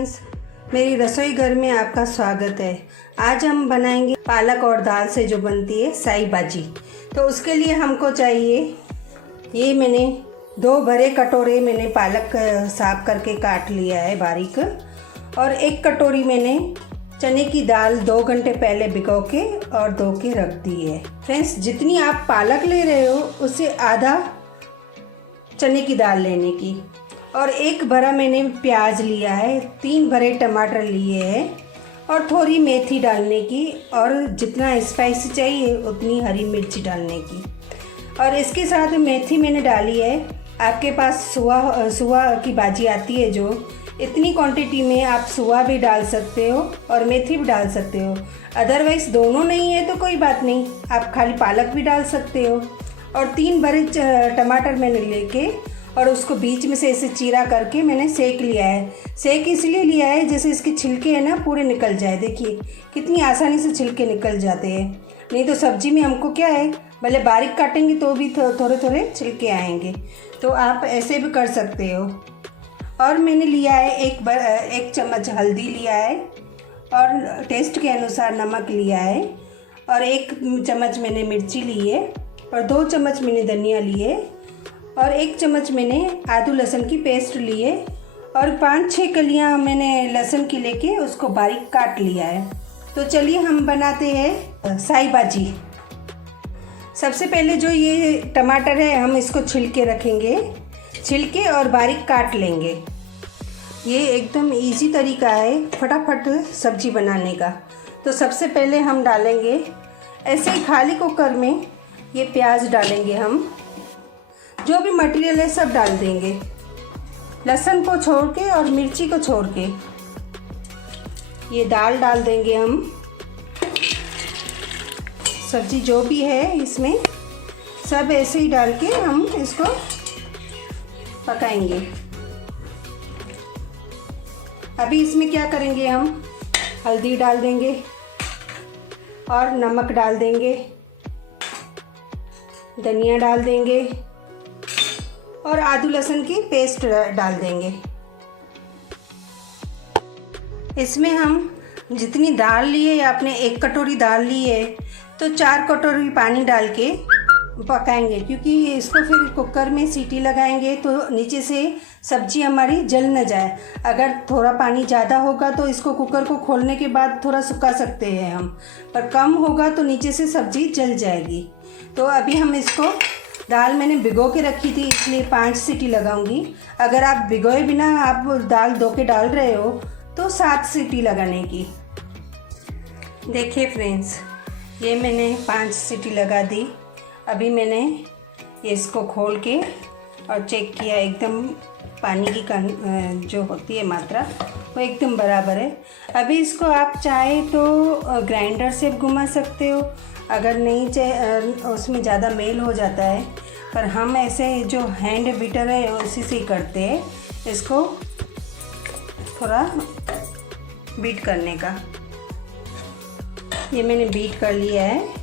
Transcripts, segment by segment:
Friends, मेरी रसोई घर में आपका स्वागत है। आज हम बनाएंगे पालक और दाल से जो बनती है साई भाजी। तो उसके लिए हमको चाहिए, ये मैंने 2 बड़े कटोरे मैंने पालक साफ करके काट लिया है बारीक, और 1 कटोरी मैंने चने की दाल 2 घंटे पहले भिगो के और धो के रख दी है। फ्रेंड्स, जितनी आप पालक ले रहे हो उससे आधा चने की दाल लेने की। और 1 बड़ा मैंने प्याज लिया है, 3 बड़े टमाटर लिए हैं और थोड़ी मेथी डालने की, और जितना स्पाइसी चाहिए उतनी हरी मिर्ची डालने की। और इसके साथ मेथी मैंने डाली है, आपके पास सुआ की भाजी आती है जो, इतनी क्वांटिटी में आप सुआ भी डाल सकते हो और मेथी भी डाल सकते हो। अदरवाइज़ दोनों नहीं है तो कोई बात नहीं, आप खाली पालक भी डाल सकते हो। और 3 बड़े टमाटर मैंने लेके और उसको बीच में से ऐसे चीरा करके मैंने सेक लिया है। सेक इसलिए लिया है जैसे इसके छिलके है ना पूरे निकल जाए। देखिए कितनी आसानी से छिलके निकल जाते हैं, नहीं तो सब्जी में हमको क्या है, भले बारीक काटेंगे तो भी थोड़े थोड़े छिलके आएंगे। तो आप ऐसे भी कर सकते हो। और मैंने लिया है 1 चम्मच हल्दी लिया है, और टेस्ट के अनुसार नमक लिया है, और 1 चम्मच मैंने मिर्ची ली है, और 2 चम्मच मैंने धनिया लिए, और 1 चम्मच मैंने आदू लहसुन की पेस्ट ली है, और 5-6 कलियां मैंने लहसुन की लेके उसको बारीक काट लिया है। तो चलिए हम बनाते हैं साई भाजी। सबसे पहले जो ये टमाटर है हम इसको छिलके रखेंगे, छिलके और बारीक काट लेंगे। ये एकदम इजी तरीका है फटाफट सब्जी बनाने का। तो सबसे पहले हम डालेंगे ऐसे ही खाली कुकर में, ये प्याज डालेंगे, हम जो भी मटेरियल है सब डाल देंगे, लहसुन को छोड़ के और मिर्ची को छोड़ के। ये दाल डाल देंगे हम, सब्जी जो भी है इसमें सब ऐसे ही डाल के हम इसको पकाएंगे। अभी इसमें क्या करेंगे, हम हल्दी डाल देंगे और नमक डाल देंगे, धनिया डाल देंगे और आदू लहसुन की पेस्ट डाल देंगे। इसमें हम जितनी दाल लिए, आपने 1 कटोरी दाल ली है तो 4 कटोरी पानी डाल के पकाएंगे, क्योंकि इसको फिर कुकर में सीटी लगाएंगे तो नीचे से सब्जी हमारी जल न जाए। अगर थोड़ा पानी ज़्यादा होगा तो इसको कुकर को खोलने के बाद थोड़ा सुखा सकते हैं हम, पर कम होगा तो नीचे से सब्जी जल जाएगी। तो अभी हम इसको, दाल मैंने भिगो के रखी थी इसलिए 5 सीटी लगाऊंगी। अगर आप भिगोए बिना आप दाल धो के डाल रहे हो तो 7 सीटी लगाने की। देखिए फ्रेंड्स, ये मैंने 5 सीटी लगा दी। अभी मैंने इसको खोल के और चेक किया, एकदम पानी की जो होती है मात्रा वो एकदम बराबर है। अभी इसको आप चाहे तो ग्राइंडर से घुमा सकते हो, अगर नहीं चाहे उसमें ज़्यादा मेल हो जाता है, पर हम ऐसे जो हैंड बीटर है उसी से ही करते हैं, इसको थोड़ा बीट करने का। ये मैंने बीट कर लिया है,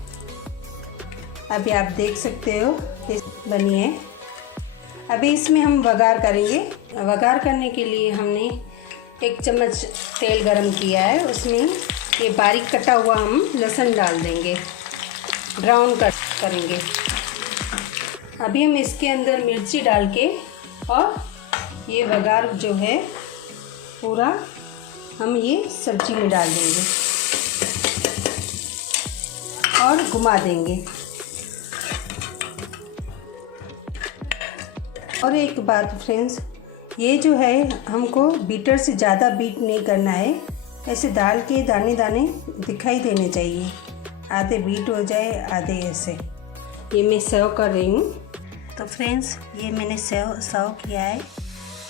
अभी आप देख सकते हो इस बनी है। अभी इसमें हम वघार करेंगे। वघार करने के लिए हमने 1 चम्मच तेल गरम किया है, उसमें ये बारीक कटा हुआ हम लहसुन डाल देंगे, ब्राउन करेंगे। अभी हम इसके अंदर मिर्ची डाल के और ये वघार जो है पूरा हम ये सब्जी में डाल देंगे और घुमा देंगे। और एक बात फ्रेंड्स, ये जो है हमको बीटर से ज़्यादा बीट नहीं करना है, ऐसे दाल के दाने दाने दिखाई देने चाहिए, आधे बीट हो जाए आधे ऐसे। ये मैं सर्व कर रही हूँ। तो फ्रेंड्स, ये मैंने सर्व किया है,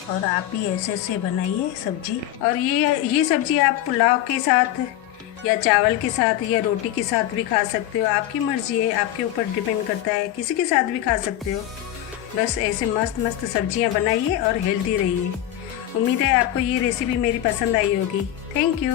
और आप भी ऐसे ऐसे बनाइए सब्जी। और ये सब्जी आप पुलाव के साथ या चावल के साथ या रोटी के साथ भी खा सकते हो, आपकी मर्ज़ी है, आपके ऊपर डिपेंड करता है, किसी के साथ भी खा सकते हो। बस ऐसे मस्त मस्त सब्जियां बनाइए और हेल्दी रहिए। उम्मीद है आपको ये रेसिपी मेरी पसंद आई होगी। Thank you.